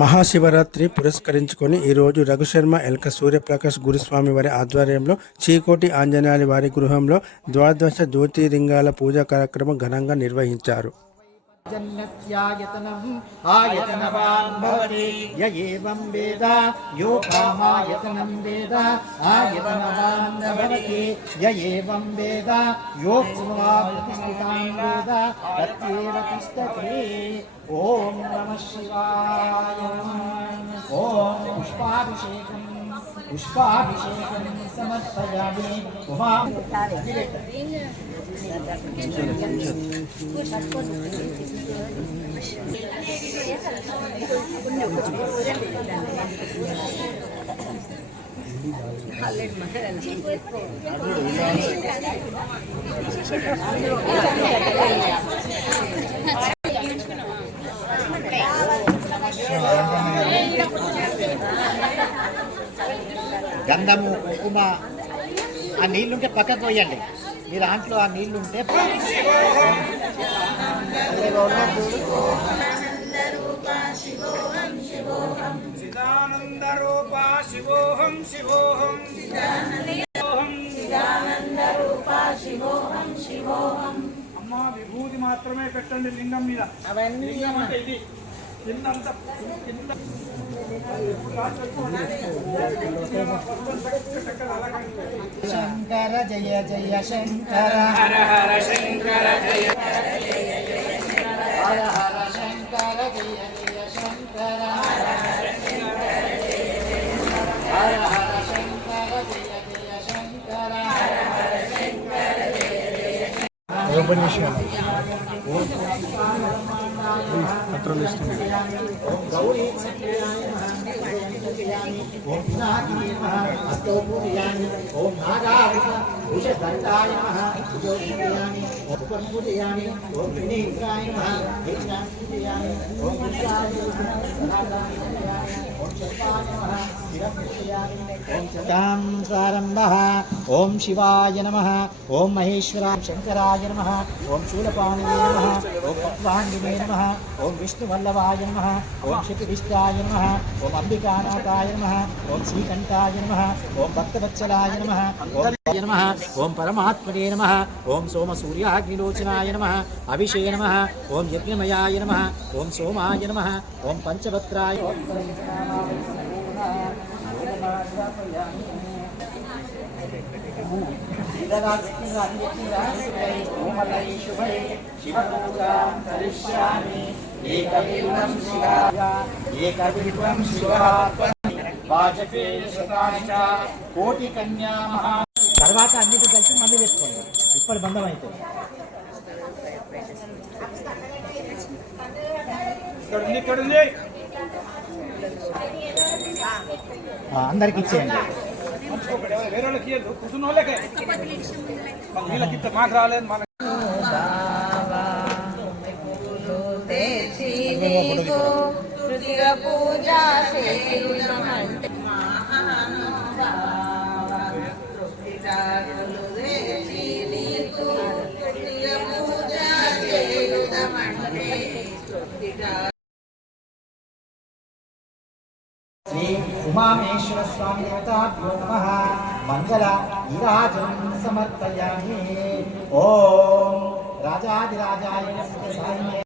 మహాశివరాత్రి పురస్కరించుకొని ఈరోజు రఘుశర్మ ఎల్క సూర్యప్రకాష్ గురుస్వామి వారి ఆధ్వర్యంలో చీకోటి ఆంజనేయుల వారి గృహంలో ద్వాదశ జ్యోతిర్లింగాల పూజా కార్యక్రమం ఘనంగా నిర్వహించారు. जन्नत्यायतनम् आयतनवान् भवति य एवं वेद यो कामायतनं वेद आयतनवान् भवति य एवं वेद यो प्रतिष्ठितां वेद तत्येव तिष्ठति. ॐ नमः शिवाय. ॐ पुष्पाभिषेकं समर्पयामि. గంధము కుంకుమ ఆ నీళ్ళుంటే పక్కకు పోయండి. మీ దాంట్లో ఆ నీళ్ళుంటే అమ్మా విభూతి మాత్రమే పెట్టండి లింగం మీద. లింగం అంటే ఇది కిందంతా శంకర జయ జయ శంకర హర హర శంకర జయ హర హర శంకర జయ జయ శంకర హర హర శంకర జయ జయ శంకర హర హర శంకర జయ జయ గౌరీ ఓం నాగాయ నమః అష్టోపూజయామి. ఓం నాగాయ భుజదండాయ నమః భుజోపూజయామి. ఓం పూజయామి. ఓం వినేంద్రాయ నమః విష్ణాయ పూజయామి. ఓం విష్ణాయ పూజయామి. ఓం శివాయ నమః శివపూజయామి. ఓం శతాం సారంభః. ఓం శివాయ నమః. ఓం మహేశ్వరాయ శంకరాయ నమః. ఓం శూలపాణియే నమః. ఓం పద్మాంగినే నమః. ఓం విష్ణువల్లభాయ నమః. ఓం శక్తివిష్టాయ నమః. ఓం అంబికానాథాయ నమః. ఓం శ్రీకంఠాయ నమః. ఓం భక్తవత్సలాయ నమః. ఓం నమః. ఓం పరమాత్మనే నమః. ఓం సోమసూర్యాగ్నిలోచనాయ నమః. అభిషే నమః. ఓం యజ్ఞమయాయ నమః. ఓం సోమాయ నమః. ఓం పంచభద్రాయ కోటి కన్యా మహా. తర్వాత అన్నిటి కలిసి మళ్ళీ పెట్టుకోండి. ఇప్పుడు బంధం అయితే అందరికి ఇచ్చేయండి. వేరే వాళ్ళకి కూర్చున్న వాళ్ళకే వీళ్ళకి మాకు రాలేదు. మన పూజా శ్రీ ఉమామేశ్వర స్వామి దేవతాభ్యో నమః. మంగళ విరాజం సమర్పయామి. ఓం రాజాదిరాజాయ